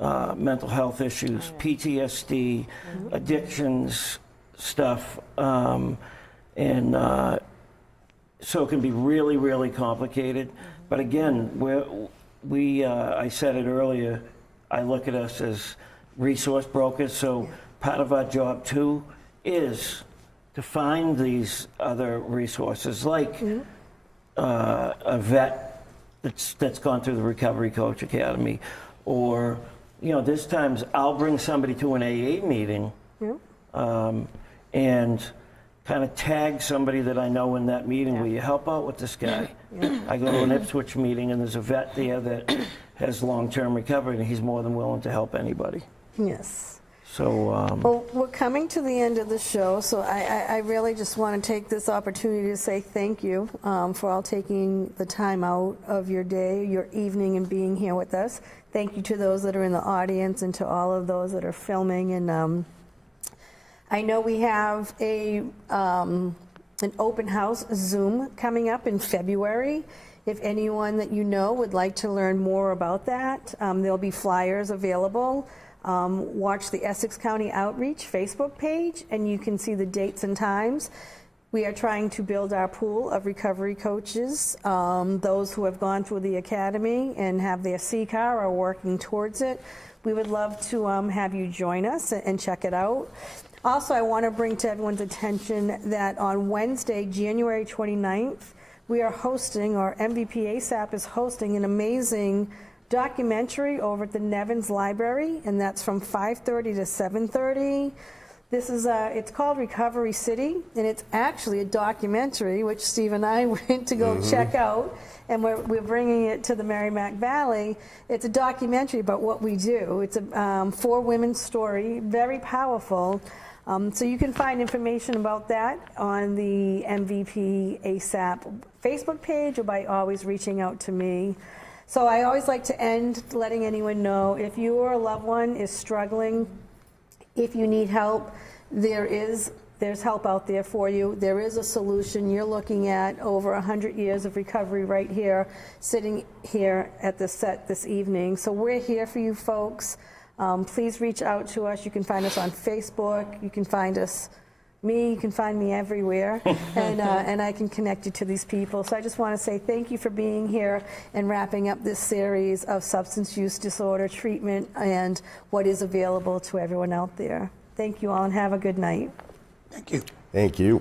mental health issues, PTSD, addictions stuff, and so it can be really, really complicated. But again, I said it earlier, I look at us as resource brokers, so part of our job too is to find these other resources, like a vet that's gone through the Recovery Coach Academy, or, you know, there's times I'll bring somebody to an AA meeting and kind of tag somebody that I know in that meeting. Will you help out with this guy? I go to an Ipswich meeting and there's a vet there that has long-term recovery, and he's more than willing to help anybody. Yes. So, well, we're coming to the end of the show, so I really just want to take this opportunity to say thank you for all taking the time out of your day, your evening, and being here with us. Thank you to those that are in the audience and to all of those that are filming. And I know we have an open house Zoom coming up in February. If anyone that you know would like to learn more about that, there'll be flyers available. Watch the Essex County Outreach Facebook page, and you can see the dates and times. We are trying to build our pool of recovery coaches. Those who have gone through the academy and have their CCAR are working towards it. We would love to have you join us and check it out. Also, I want to bring to everyone's attention that on Wednesday, January 29th, we are hosting, or MVP ASAP is hosting, an amazing documentary over at the Nevins Library, and that's from 5:30 to 7:30. This is it's called Recovery City, and it's actually a documentary which Steve and I went to go check out, and we're bringing it to the Merrimack Valley. It's a documentary about what we do. It's a 4 women's story, very powerful. So you can find information about that on the MVP ASAP Facebook page, or by always reaching out to me. So I always like to end letting anyone know, if your loved one is struggling, if you need help, there's help out there for you. There is a solution. You're looking at over 100 years of recovery right here, sitting here at the set this evening. So we're here for you folks. Please reach out to us. You can find us on Facebook. You can find me. You can find me everywhere, and I can connect you to these people. So I just want to say thank you for being here and wrapping up this series of substance use disorder treatment and what is available to everyone out there. Thank you all, and have a good night. Thank you. Thank you.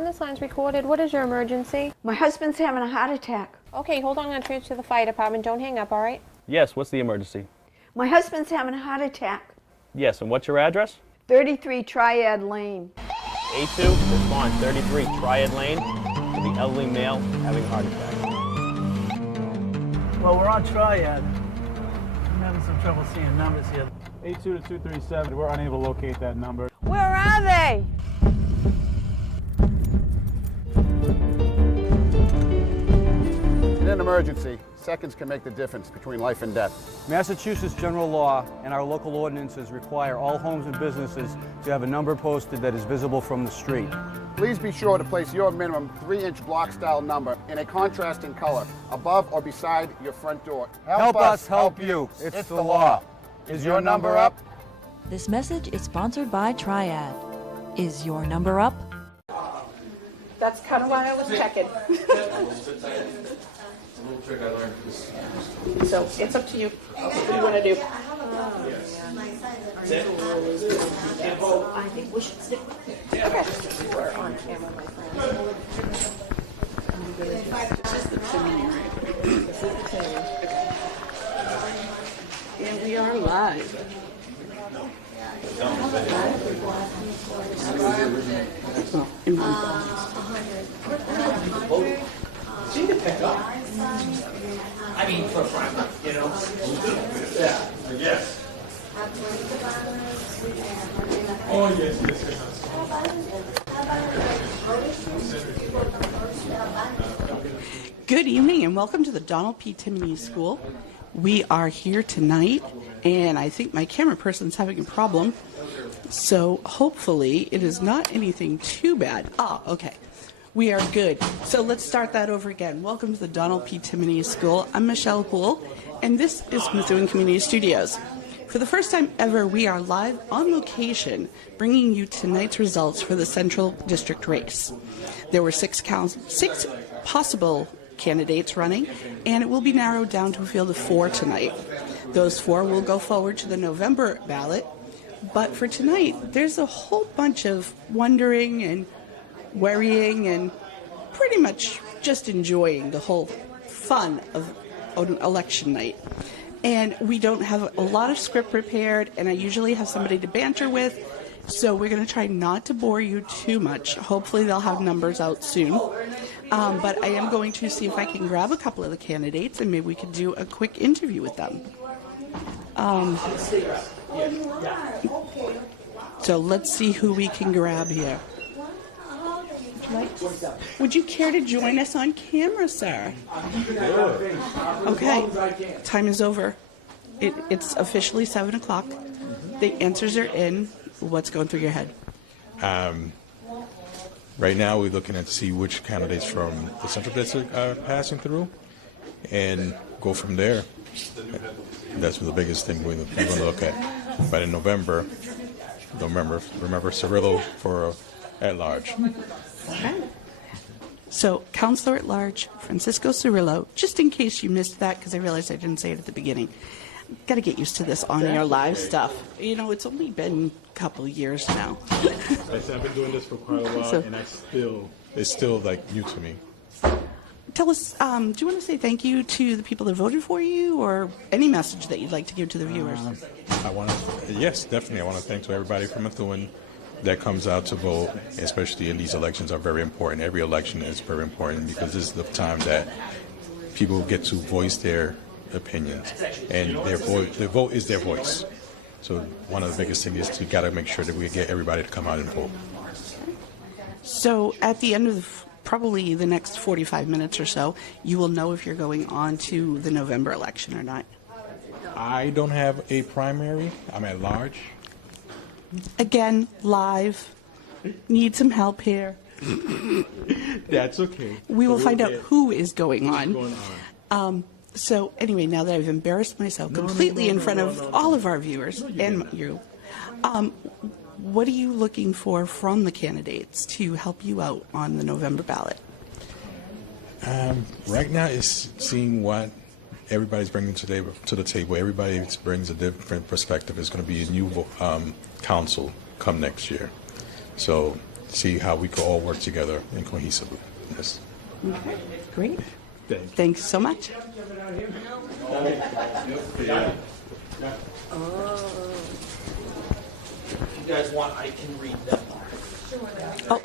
This line's recorded. What is your emergency? My husband's having a heart attack. Okay, hold on. I'm going to transfer to the fire department. Don't hang up, all right? Yes, what's the emergency? My husband's having a heart attack. Yes, and what's your address? 33 Triad Lane. A2, respond 33 Triad Lane to the elderly male having a heart attack. Well, we're on Triad. I'm having some trouble seeing numbers here. A2 to 237, we're unable to locate that number. Where are they? In an emergency, seconds can make the difference between life and death. Massachusetts general law and our local ordinances require all homes and businesses to have a number posted that is visible from the street. Please be sure to place your minimum 3-inch block-style number in a contrasting color above or beside your front door. Help us help you. It's the law. Is your number up? This message is sponsored by Triad. Is your number up? That's kind of why I was checking. So it's up to you. What do you want to do? I think we should stick with it. Okay. We're on camera, my friend. This is the Timony. This is the Timony. And we are live. Oh, in one. She can pick up. I mean, for front, you know? Yeah. Yes. Oh, yes, yes, yes. Good evening and welcome to the Donald P. Timony School. We are here tonight and I think my camera person's having a problem. So hopefully it is not anything too bad. Okay. We are good. So let's start that over again. Welcome to the Donald P. Timony School. I'm Michelle Poole, and this is Methuen Community Studios. For the first time ever, we are live on location, bringing you tonight's results for the Central District race. There were six possible candidates running, and it will be narrowed down to a field of 4 tonight. Those 4 will go forward to the November ballot, but for tonight, there's a whole bunch of wondering and worrying and pretty much just enjoying the whole fun of an election night. And we don't have a lot of script prepared, and I usually have somebody to banter with, so we're going to try not to bore you too much. Hopefully they'll have numbers out soon. But I am going to see if I can grab a couple of the candidates, and maybe we could do a quick interview with them. So let's see who we can grab here. Would you care to join us on camera, sir? Okay, time is over. It's officially 7 o'clock. The answers are in. What's going through your head? Right now, we're looking at to see which candidates from the Central District are passing through, and go from there. That's the biggest thing we're going to look at. But in November, remember Cirillo for at large. Okay. So, Councilor at Large, Francisco Cirillo, just in case you missed that, because I realized I didn't say it at the beginning. Got to get used to this on-air live stuff. You know, it's only been a couple of years now. I've been doing this for quite a while, and it's still like new to me. Tell us, do you want to say thank you to the people that voted for you, or any message that you'd like to give to the viewers? Yes, definitely. I want to thank to everybody from Methuen that comes out to vote, especially in these elections, are very important. Every election is very important because this is the time that people get to voice their opinions, and their vote is their voice. So one of the biggest things is we got to make sure that we get everybody to come out and vote. So at the end of probably the next 45 minutes or so, you will know if you're going on to the November election or not. I don't have a primary. I'm at large. Again, live. Need some help here. That's okay. We will find out who is going on. So anyway, now that I've embarrassed myself completely in front of all of our viewers and you, what are you looking for from the candidates to help you out on the November ballot? Right now, it's seeing what everybody's bringing to the table. Everybody brings a different perspective. It's going to be a new council come next year. So see how we can all work together and cohesively. Yes. Okay, great. Thanks so much. If you guys want, I can read them. Oh,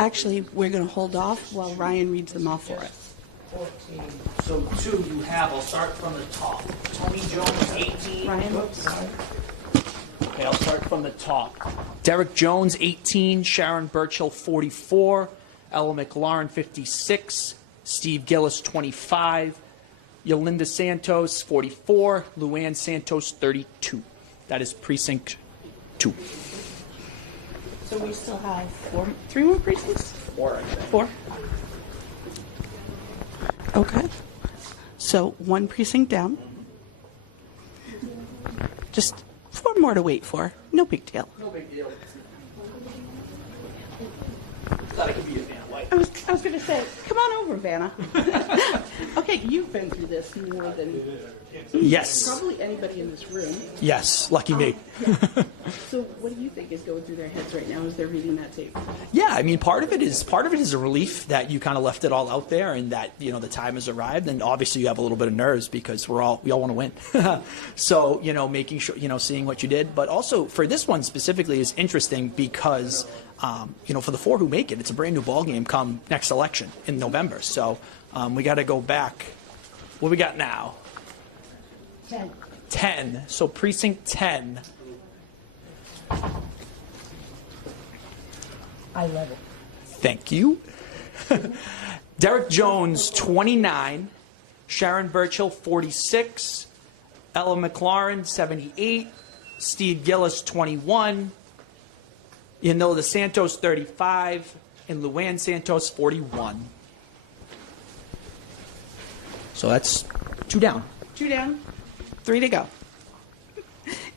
actually, we're going to hold off while Ryan reads them off for us. 14. So 2 you have. I'll start from the top. Tony Jones, 18. Ryan? Okay, I'll start from the top. Derek Jones, 18. Sharon Burchill, 44. Ella McLaurin, 56. Steve Gillis, 25. Yolinda Santos, 44. Luann Santos, 32. That is precinct 2. So we still have 3 more precincts? 4, I think. 4? Okay. So 1 precinct down. Just 4 more to wait for. No big deal. No big deal. Thought I could be a fan. I was was going to say, come on over, Vanna. Okay, you've been through this more than Yes. probably anybody in this room. Yes. Lucky me. So what do you think is going through their heads right now as they're reading that tape? Yeah, I mean, part of it is a relief that you kind of left it all out there, and that the time has arrived, and obviously you have a little bit of nerves because we all want to win. So making sure seeing what you did, but also for this one specifically is interesting because for the 4 who make it, it's a brand new ball game come next election in November. So we got to go back. What we got now? 10. So precinct 10. I love it. Thank you. Derek Jones, 29. Sharon Burchill, 46. Ella McLaurin, 78. Steve Gillis, 21. Yanilda Santos, 35. And Luann Santos, 41. So that's 2 down. 2 down, 3 to go.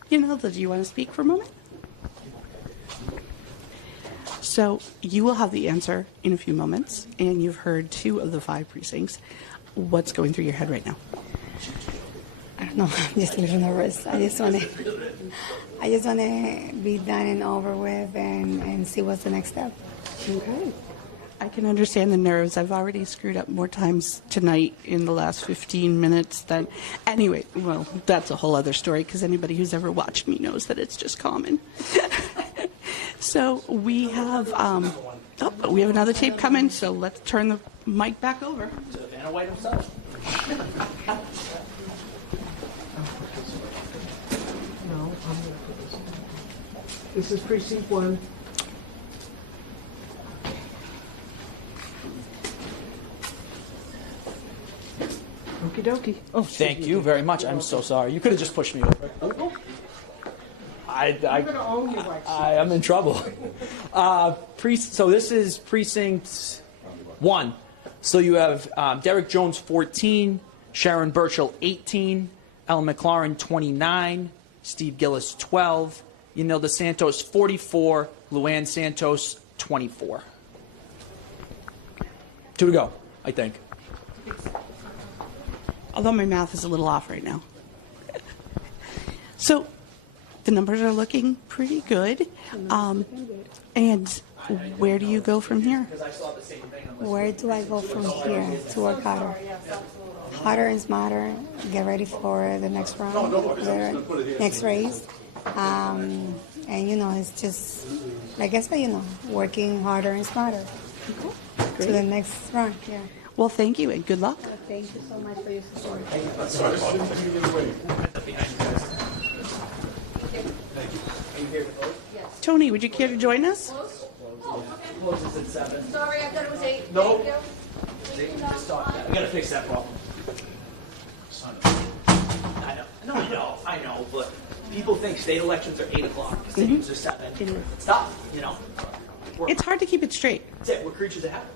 Do you want to speak for a moment? So you will have the answer in a few moments, and you've heard 2 of the 5 precincts. What's going through your head right now? I don't know. I'm just a little nervous. I just want to be done and over with and see what's the next step. Okay. I can understand the nerves. I've already screwed up more times tonight in the last 15 minutes than... Anyway, well, that's a whole other story because anybody who's ever watched me knows that it's just common. So we have another tape coming, so let's turn the mic back over. To Vanna White himself. No, this is precinct 1. Okie dokie. Oh, Thank you very much. I'm so sorry. You could have just pushed me over. I'm in trouble. So this is precinct 1. So you have Derek Jones, 14. Sharon Burchill, 18. Ella McLaurin, 29. Steve Gillis, 12. Yanilda Santos, 44. Luann Santos, 24. 2 to go, I think. Although my math is a little off right now. So the numbers are looking pretty good. And where do you go from here? Where do I go from here to work harder? Harder and smarter. Get ready for the next round, the next race. And it's just, like I said, working harder and smarter to the next round. Yeah. Well, thank you and good luck. Thank you so much for your support. Tony, would you care to join us? Closes at 7. Sorry, I thought it was 8. Nope. Thank you. Just talk. We gotta fix that problem. I know, but people think state elections are 8 o'clock. State elections are 7. Stop, It's hard to keep it straight. That's it. We're creatures of habit.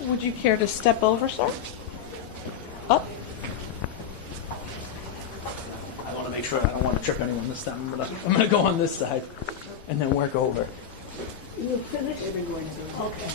Would you care to step over, sir? Up. I want to make sure I don't want to trip anyone this time. I'm gonna go on this side and then work over. You finished? Okay.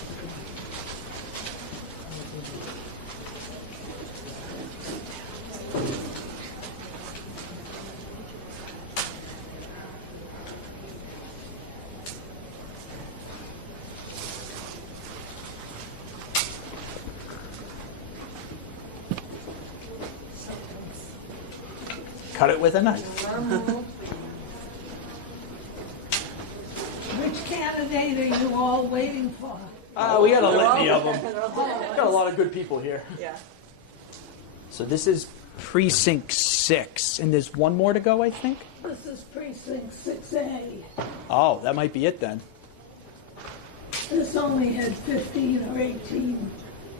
Cut it with a knife. Which candidate are you all waiting for? We got a litany of them. Got a lot of good people here. Yeah. So this is precinct 6, and there's one more to go, I think. This is precinct 6A. Oh, that might be it then. This only had 15 or 18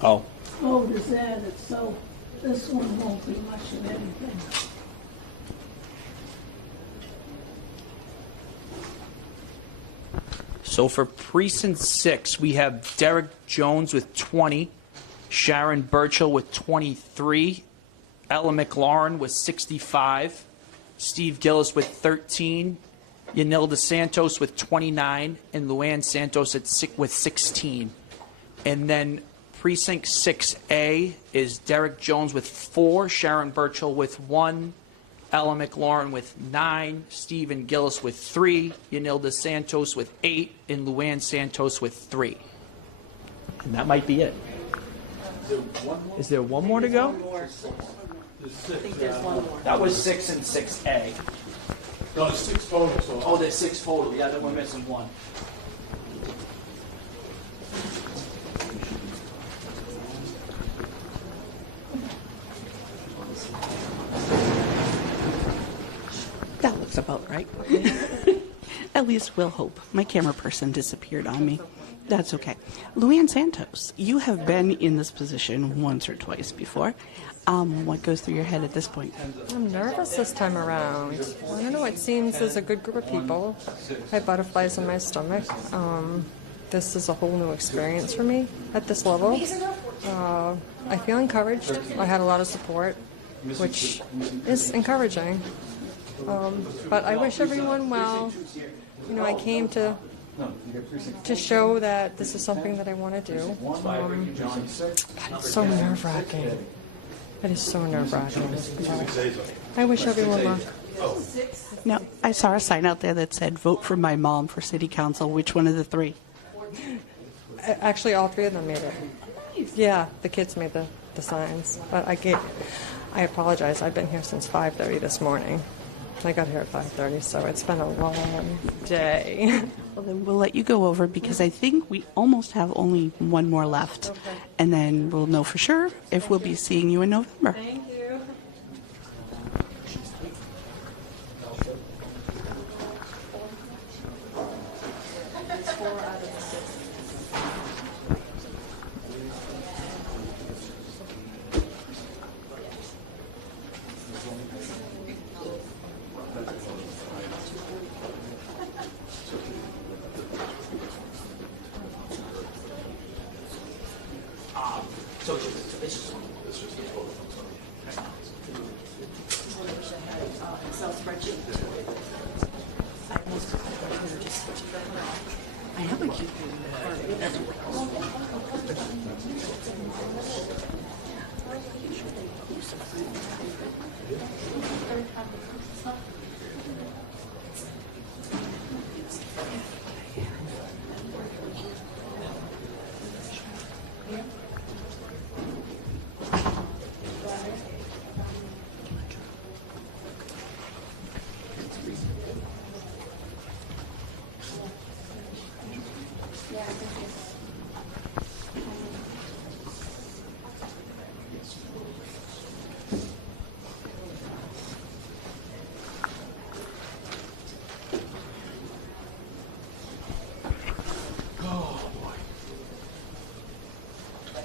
Oh. Oh, is that, it's so, this one won't be much of anything. So for Precinct 6, we have Derek Jones with 20, Sharon Burchill with 23, Ella McLaurin with 65, Steve Gillis with 13, Yanilda Santos with 29, and Luann Santos with 16. And then Precinct 6A is Derek Jones with 4, Sharon Burchill with 1, Ella McLaurin with 9, Stephen Gillis with 3, Yanilda Santos with 8, and Luann Santos with 3. And that might be it. Is there one more to go? I think there's one more. That was 6 and 6A. No, there's 6 total. So. Oh, there's 6 total. Yeah, then we're missing 1. That looks about right. At least we'll hope. My camera person disappeared on me. That's okay. Luann Santos, you have been in this position once or twice before. What goes through your head at this point? I'm nervous this time around. I don't know, it seems there's a good group of people. I have butterflies in my stomach. This is a whole new experience for me at this level. I feel encouraged. I had a lot of support, which is encouraging. But I wish everyone well. You know, I came to show that this is something that I want to do. It's so nerve-wracking. It is so nerve-wracking. I wish everyone luck. Now, I saw a sign out there that said, vote for my mom for city council. Which one of the 3? Actually, all 3 of them made it. Yeah, the kids made the signs. But I apologize. I've been here since 5:30 this morning. I got here at 5:30, so it's been a long day. Well, then we'll let you go over because I think we almost have only one more left. Okay. And then we'll know for sure if we'll be seeing you in November. Thank you. So it's just Excel spreadsheet. I have a cute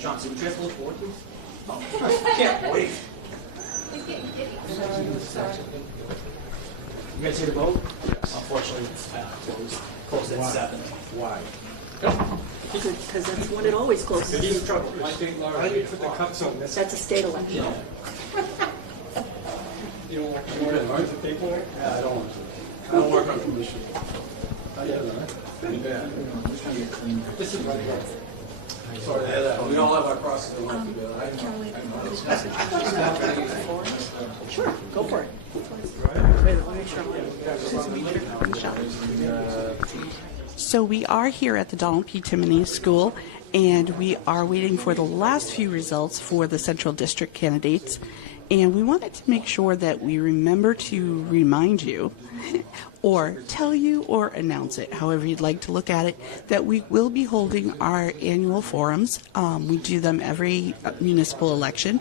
Johnson, would you have to look forward to? Oh, can't wait. You guys here to vote? Yes. Unfortunately, it's closed at 7. Why? Because that's when it always closes. He's in trouble. Why do you put the cups on this? That's a state election. You don't want to learn the paperwork? Yeah, I don't want to. I don't work on commission. Yeah. This is right here. Sorry, we all have our process to work together. Sure, go for it. So we are here at the Donald P. Timony School, and we are waiting for the last few results for the Central District candidates. And we wanted to make sure that we remember to remind you or tell you or announce it, however you'd like to look at it, that we will be holding our annual forums. We do them every municipal election.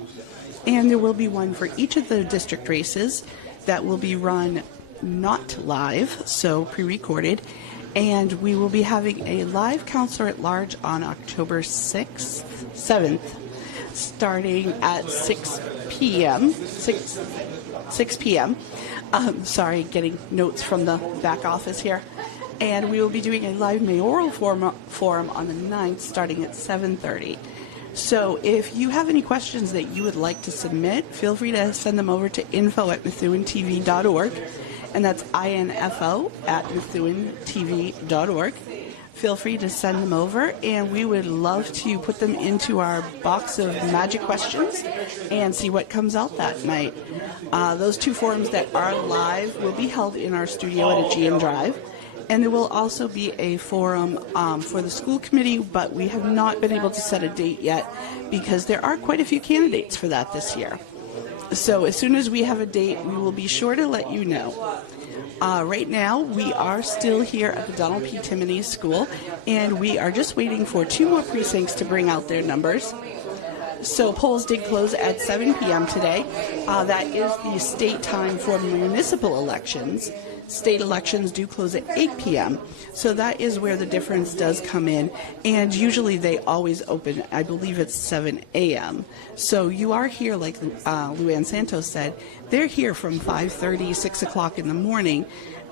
And there will be one for each of the district races that will be run not live, so pre-recorded. And we will be having a live counselor at large on October 7th starting at 6 p.m. 6 p.m. Sorry, getting notes from the back office here. And we will be doing a live mayoral forum on the 9th starting at 7:30. So if you have any questions that you would like to submit, feel free to send them over to info@MetheuenTV.org, and that's info@MetheuenTV.org. Feel free to send them over, and we would love to put them into our box of magic questions and see what comes out that night. Those two forums that are live will be held in our studio at Aegean Drive. And there will also be a forum for the school committee, but we have not been able to set a date yet because there are quite a few candidates for that this year. So as soon as we have a date, we will be sure to let you know. Right now, we are still here at the Donald P. Timony School, and we are just waiting for 2 more precincts to bring out their numbers. So polls did close at 7 p.m. today. That is the state time for municipal elections. State elections do close at 8 p.m., so that is where the difference does come in, and usually they always open, I believe it's 7 a.m. So you are here, like Luann Santos said, they're here from 5:30, 6 o'clock in the morning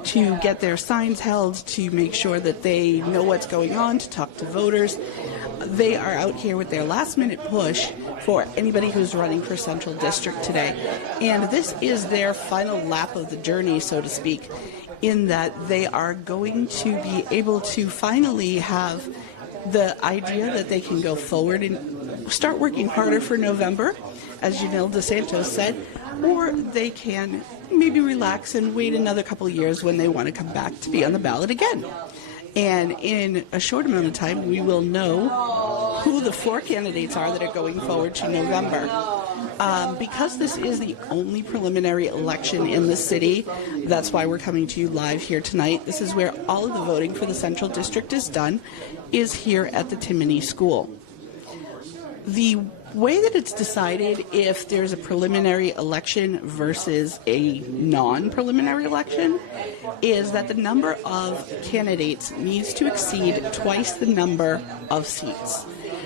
to get their signs held, to make sure that they know what's going on, to talk to voters. They are out here with their last-minute push for anybody who's running for Central District today. And this is their final lap of the journey, so to speak, in that they are going to be able to finally have the idea that they can go forward and start working harder for November, as Janelle DeSantos said, or they can maybe relax and wait another couple of years when they want to come back to be on the ballot again. And in a short amount of time, we will know who the 4 candidates are that are going forward to November. Because this is the only preliminary election in the city, that's why we're coming to you live here tonight. This is where all of the voting for the Central District is done, is here at the Timony School. The way that it's decided if there's a preliminary election versus a non-preliminary election is that the number of candidates needs to exceed twice the number of seats.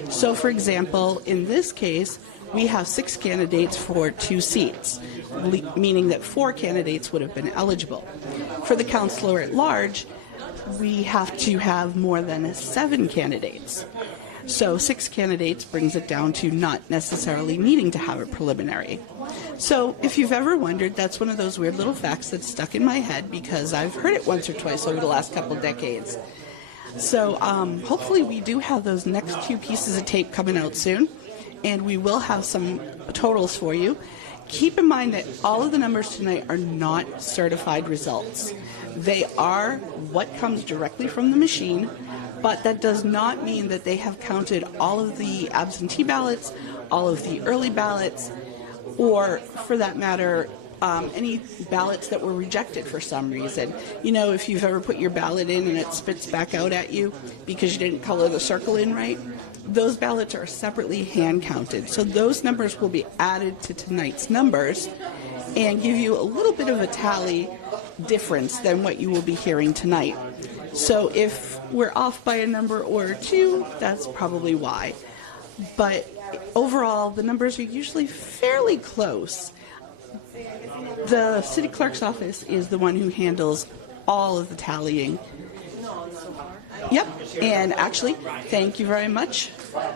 So, for example, in this case, we have 6 candidates for 2 seats, meaning that 4 candidates would have been eligible. For the councillor at large, we have to have more than 7 candidates. So 6 candidates brings it down to not necessarily needing to have a preliminary. So if you've ever wondered, that's one of those weird little facts that's stuck in my head because I've heard it once or twice over the last couple of decades. So hopefully we do have those next 2 pieces of tape coming out soon, and we will have some totals for you. Keep in mind that all of the numbers tonight are not certified results. They are what comes directly from the machine, but that does not mean that they have counted all of the absentee ballots, all of the early ballots, or for that matter, any ballots that were rejected for some reason. You know, if you've ever put your ballot in and it spits back out at you because you didn't color the circle in right, those ballots are separately hand counted. So those numbers will be added to tonight's numbers and give you a little bit of a tally difference than what you will be hearing tonight. So if we're off by a number or 2, that's probably why. But overall, the numbers are usually fairly close. The city clerk's office is the one who handles all of the tallying. Yep, and actually, thank you very much,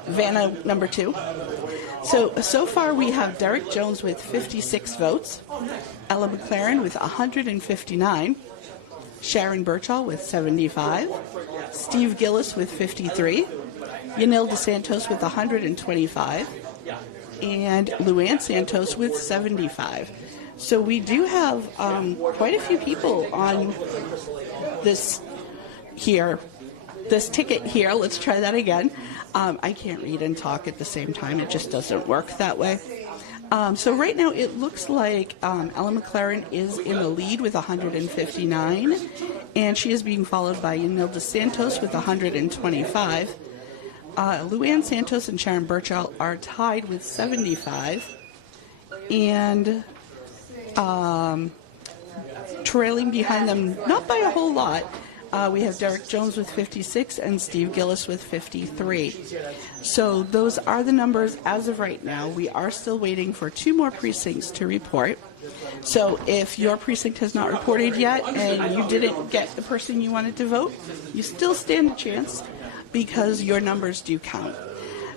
Vanna number 2. So far we have Derek Jones with 56 votes, Ella McLaren with 159, Sharon Birchall with 75, Steve Gillis with 53, Yanil DeSantos with 125, and Luann Santos with 75. So we do have quite a few people on this ticket here. Let's try that again. I can't read and talk at the same time. It just doesn't work that way. So right now it looks like Ella McLaren is in the lead with 159, and she is being followed by Yanil DeSantos with 125. Luann Santos and Sharon Birchall are tied with 75, and trailing behind them, not by a whole lot, we have Derek Jones with 56 and Steve Gillis with 53. So those are the numbers as of right now. We are still waiting for 2 more precincts to report. So if your precinct has not reported yet and you didn't get the person you wanted to vote, you still stand a chance because your numbers do count.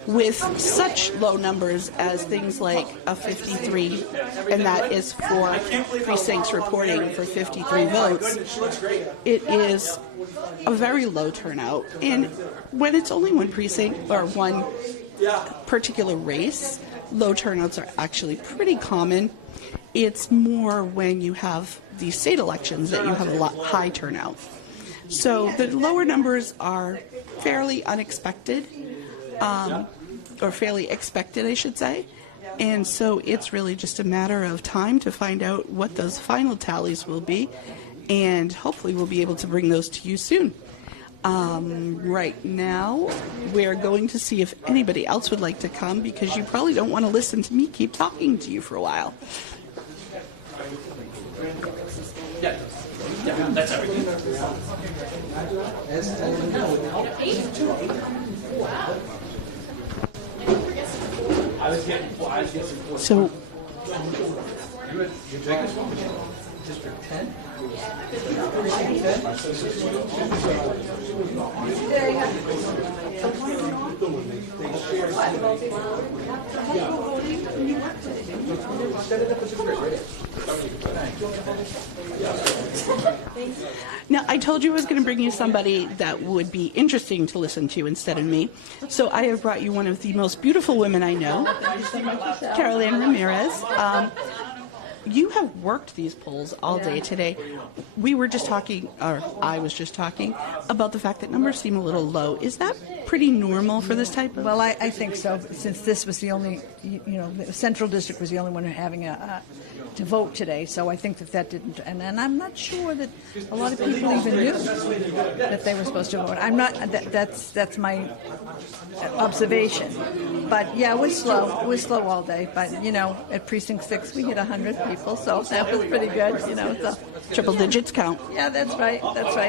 With such low numbers as things like a 53, and that is for precincts reporting for 53 votes, it is a very low turnout. And when it's only one precinct or one particular race, low turnouts are actually pretty common. It's more when you have these state elections that you have a lot high turnout. So the lower numbers are fairly unexpected. Or fairly expected, I should say. And so it's really just a matter of time to find out what those final tallies will be, and hopefully we'll be able to bring those to you soon. Right now, we're going to see if anybody else would like to come, because you probably don't want to listen to me keep talking to you for a while. Yeah, that's everything. So, District 10? now, I told you I was going to bring you somebody that would be interesting to listen to instead of me. So I have brought you one of the most beautiful women I know, Carol Ann Ramirez. You have worked these polls all day today. We were just talking, or I was just talking, about the fact that numbers seem a little low. Is that pretty normal for this type of... Well, I think so, since this was the only, the Central District was the only one having to vote today, so I think that didn't, and I'm not sure that a lot of people even knew that they were supposed to vote. I'm not, that's my observation. But yeah, it was slow. It was slow all day, but at Precinct 6 we hit 100 people, so that was pretty good, so. Triple digits count. Yeah, that's right,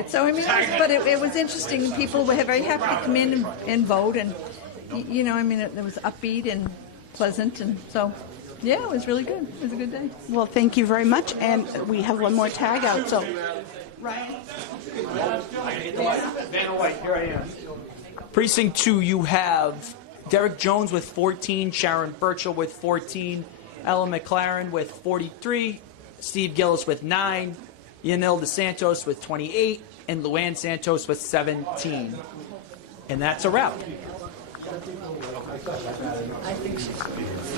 So but it was interesting. People were very happy to come in and vote, and it was upbeat and pleasant, and so yeah, it was really good. It was a good day. Well, thank you very much, and we have one more tag out, so Ryan. Vanna White, here I am. Precinct 2, you have Derek Jones with 14, Sharon Burchell with 14, Ella McLaren with 43, Steve Gillis with 9, Yanil DeSantos with 28, and Luann Santos with 17. And that's a wrap.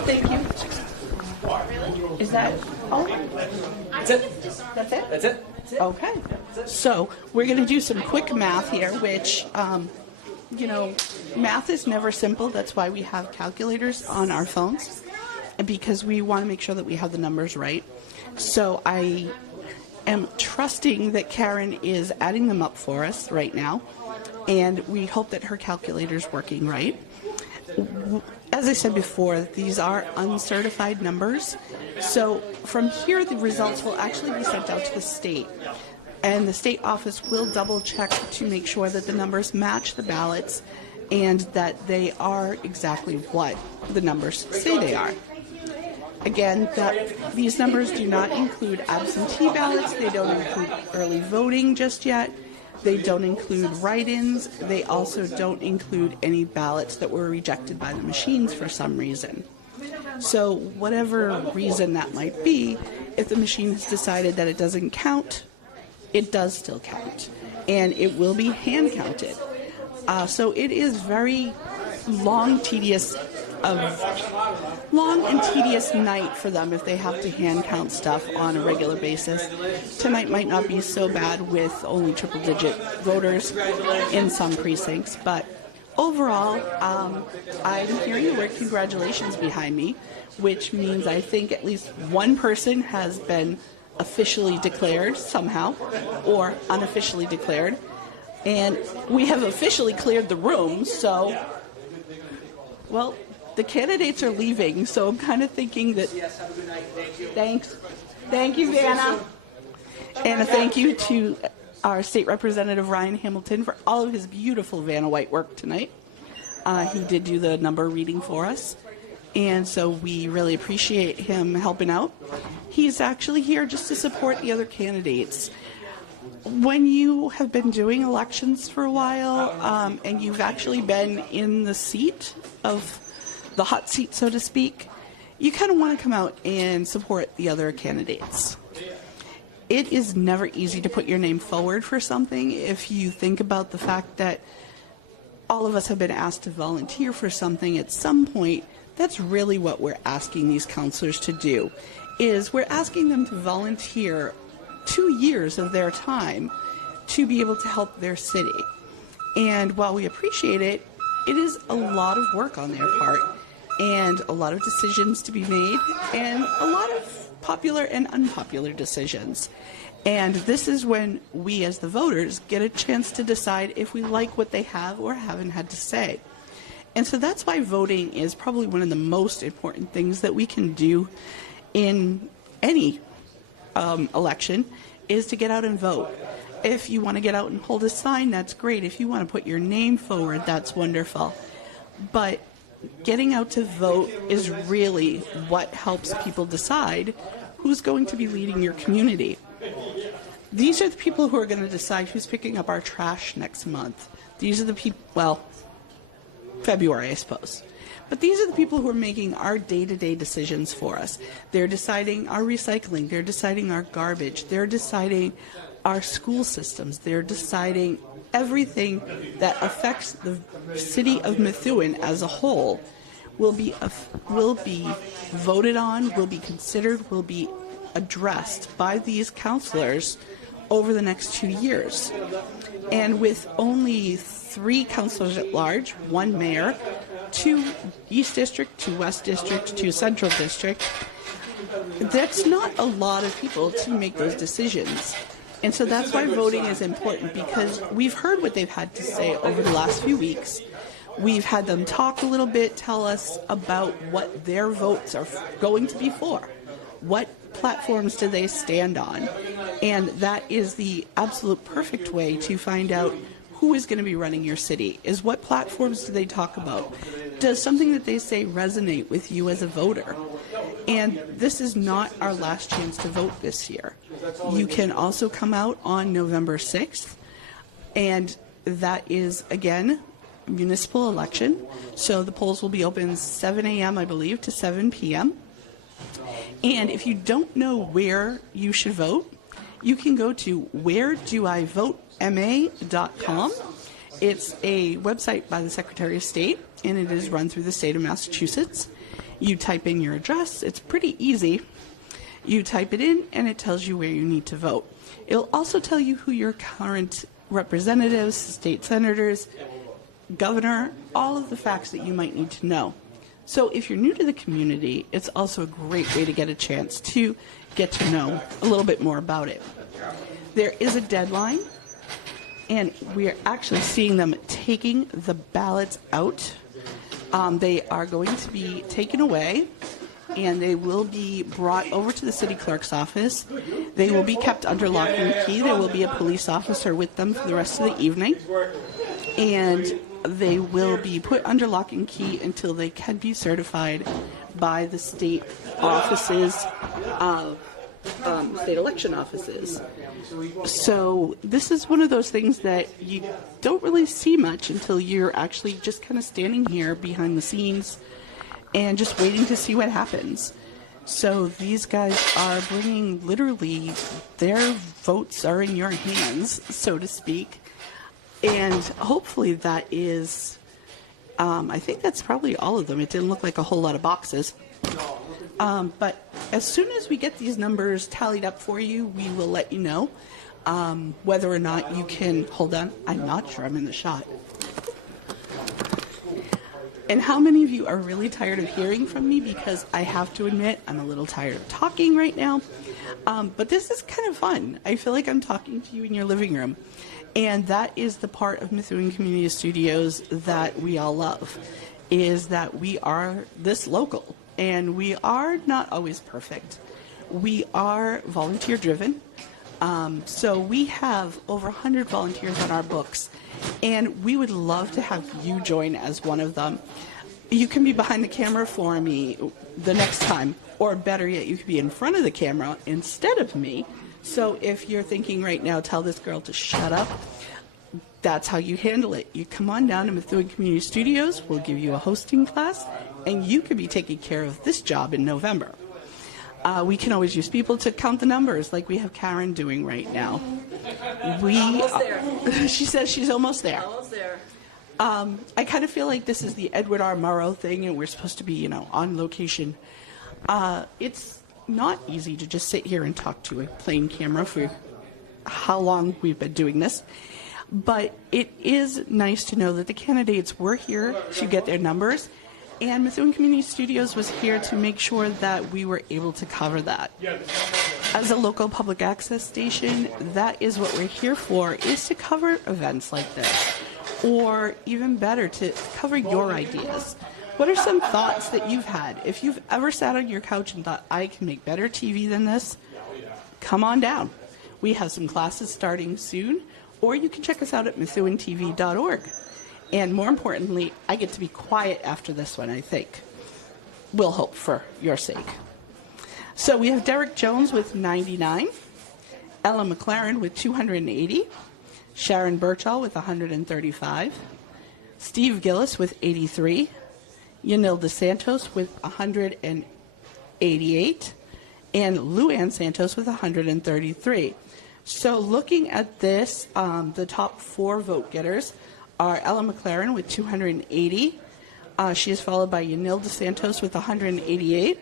Thank you. Is that all? That's it. That's it? That's it. Okay. So we're going to do some quick math here, which, math is never simple. That's why we have calculators on our phones, because we want to make sure that we have the numbers right. So I am trusting that Karen is adding them up for us right now, and we hope that her calculator is working right. As I said before, these are uncertified numbers. So from here, the results will actually be sent out to the state. And the state office will double check to make sure that the numbers match the ballots and that they are exactly what the numbers say they are. Again, these numbers do not include absentee ballots. They don't include early voting just yet. They don't include write-ins. They also don't include any ballots that were rejected by the machines for some reason. So whatever reason that might be, if the machine has decided that it doesn't count, it does still count. And it will be hand counted. So it is very long and tedious night for them if they have to hand count stuff on a regular basis. Tonight might not be so bad with only triple-digit voters in some precincts, but overall, I'm hearing the word congratulations behind me, which means I think at least one person has been officially declared somehow, or unofficially declared, and we have officially cleared the room, so, well, the candidates are leaving, so I'm kind of thinking that... Yes, have a good night. Thank you. Thanks. Thank you, Vanna. And a thank you to our State Representative Ryan Hamilton for all of his beautiful Vanna White work tonight. He did do the number reading for us, and so we really appreciate him helping out. He's actually here just to support the other candidates. When you have been doing elections for a while, and you've actually been in the seat of the hot seat, so to speak, you kind of want to come out and support the other candidates. It is never easy to put your name forward for something if you think about the fact that all of us have been asked to volunteer for something at some point. That's really what we're asking these counselors to do, is we're asking them to volunteer 2 years of their time to be able to help their city. And while we appreciate it, it is a lot of work on their part and a lot of decisions to be made and a lot of popular and unpopular decisions. And this is when we as the voters get a chance to decide if we like what they have or haven't had to say. And so that's why voting is probably one of the most important things that we can do in any election, is to get out and vote. If you want to get out and hold a sign, that's great. If you want to put your name forward, that's wonderful. But getting out to vote is really what helps people decide who's going to be leading your community. These are the people who are going to decide who's picking up our trash next month. These are the people, well, February, I suppose. But these are the people who are making our day-to-day decisions for us. They're deciding our recycling. They're deciding our garbage. They're deciding our school systems. They're deciding everything that affects the city of Methuen as a whole will be voted on, will be considered, will be addressed by these counselors over the next 2 years. And with only 3 counselors at large, 1 mayor, 2 East District, 2 West District, 2 Central District, that's not a lot of people to make those decisions. And so that's why voting is important, because we've heard what they've had to say over the last few weeks. We've had them talk a little bit, tell us about what their votes are going to be for. What platforms do they stand on? And that is the absolute perfect way to find out who is going to be running your city, is what platforms do they talk about? Does something that they say resonate with you as a voter? And this is not our last chance to vote this year. You can also come out on November 6th, and that is, again, municipal election. So the polls will be open 7 a.m., I believe, to 7 p.m. And if you don't know where you should vote, you can go to wheredoivote.ma.com. It's a website by the Secretary of State, and it is run through the state of Massachusetts. You type in your address. It's pretty easy. You type it in, and it tells you where you need to vote. It'll also tell you who your current representatives, state senators, governor, all of the facts that you might need to know. So if you're new to the community, it's also a great way to get a chance to get to know a little bit more about it. There is a deadline, and we are actually seeing them taking the ballots out. They are going to be taken away, and they will be brought over to the city clerk's office. They will be kept under lock and key. There will be a police officer with them for the rest of the evening, and they will be put under lock and key until they can be certified by the state offices, state election offices. So this is one of those things that you don't really see much until you're actually just kind of standing here behind the scenes and just waiting to see what happens. So these guys are bringing, literally, their votes are in your hands, so to speak. And hopefully that is, I think that's probably all of them. It didn't look like a whole lot of boxes. But as soon as we get these numbers tallied up for you, we will let you know whether or not you can, hold on, I'm not sure I'm in the shot. And how many of you are really tired of hearing from me? Because I have to admit, I'm a little tired of talking right now. But this is kind of fun. I feel like I'm talking to you in your living room. And that is the part of Methuen Community Studios that we all love, is that we are this local. And we are not always perfect. We are volunteer driven. So we have over 100 volunteers on our books, and we would love to have you join as one of them. You can be behind the camera for me the next time, or better yet, you could be in front of the camera instead of me. So if you're thinking right now, tell this girl to shut up, that's how you handle it. You come on down to Methuen Community Studios, we'll give you a hosting class, and you could be taking care of this job in November. We can always use people to count the numbers, like we have Karen doing right now. Almost there. She says she's almost there. Almost there. I kind of feel like this is the Edward R. Murrow thing, and we're supposed to be, on location. It's not easy to just sit here and talk to a plain camera for how long we've been doing this. But it is nice to know that the candidates were here to get their numbers, and Methuen Community Studios was here to make sure that we were able to cover that. As a local public access station, that is what we're here for, is to cover events like this. Or even better, to cover your ideas. What are some thoughts that you've had? If you've ever sat on your couch and thought, I can make better TV than this, come on down. We have some classes starting soon, or you can check us out at MethuenTV.org. And more importantly, I get to be quiet after this one, I think. We'll hope for your sake. So we have Derek Jones with 99, Ella McLaren with 280, Sharon Birchall with 135, Steve Gillis with 83, Yanilda Santos with 188, and Lou Ann Santos with 133. So looking at this, the top 4 vote getters are Ella McLaren with 280. She is followed by Yanilda Santos with 188.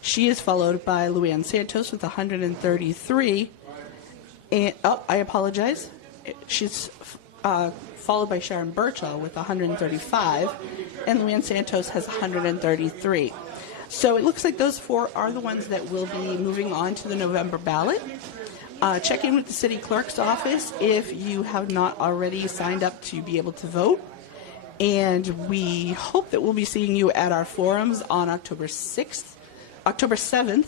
She is followed by Lou Ann Santos with 133. And, I apologize. She's followed by Sharon Birchall with 135, and Lou Ann Santos has 133. So it looks like those 4 are the ones that will be moving on to the November ballot. Check in with the city clerk's office if you have not already signed up to be able to vote. And we hope that we'll be seeing you at our forums on October 7th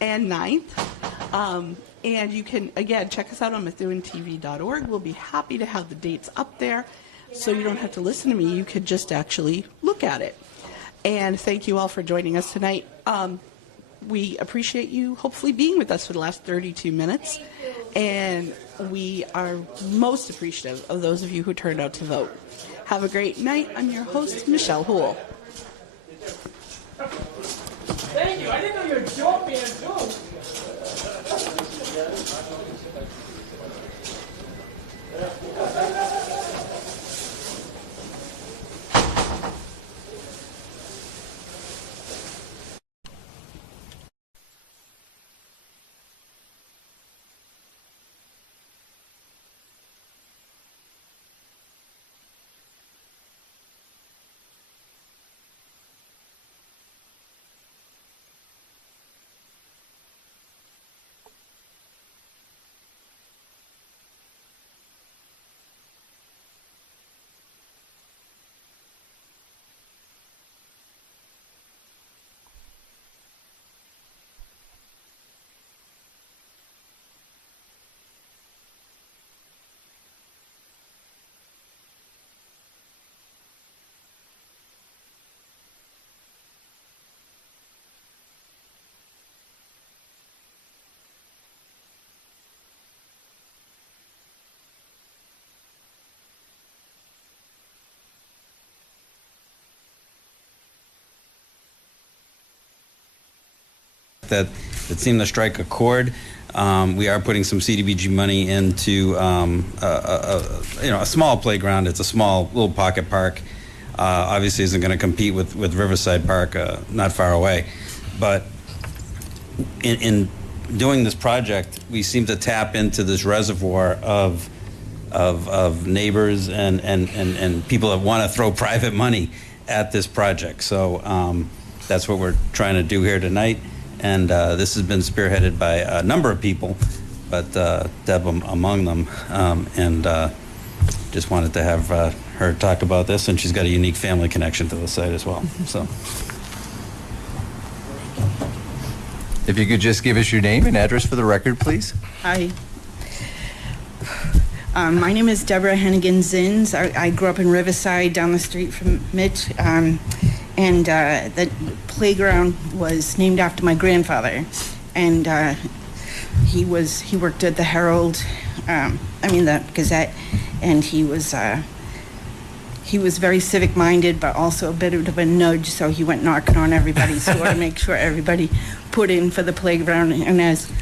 and 9th. And you can, again, check us out on MethuenTV.org. We'll be happy to have the dates up there, so you don't have to listen to me. You could just actually look at it. And thank you all for joining us tonight. We appreciate you hopefully being with us for the last 32 minutes. And we are most appreciative of those of you who turned out to vote. Have a great night. I'm your host, Michelle Houle. Thank you. I didn't know you were a joke man, too. That it seemed to strike a chord. We are putting some CDBG money into a small playground. It's a small little pocket park. Obviously, isn't going to compete with Riverside Park, not far away. But in doing this project, we seem to tap into this reservoir of neighbors and people that want to throw private money at this project. So that's what we're trying to do here tonight. And this has been spearheaded by a number of people, but Deb among them. Just wanted to have her talk about this, and she's got a unique family connection to the site as well. So, If you could just give us your name and address for the record, please. Hi. My name is Deborah Hennigan Zins. I grew up in Riverside down the street from Mitch. And the playground was named after my grandfather. And he worked at the Herald, the Gazette, and he was very civic-minded, but also a bit of a nudge, so he went knocking on everybody's door to make sure everybody put in for the playground. And as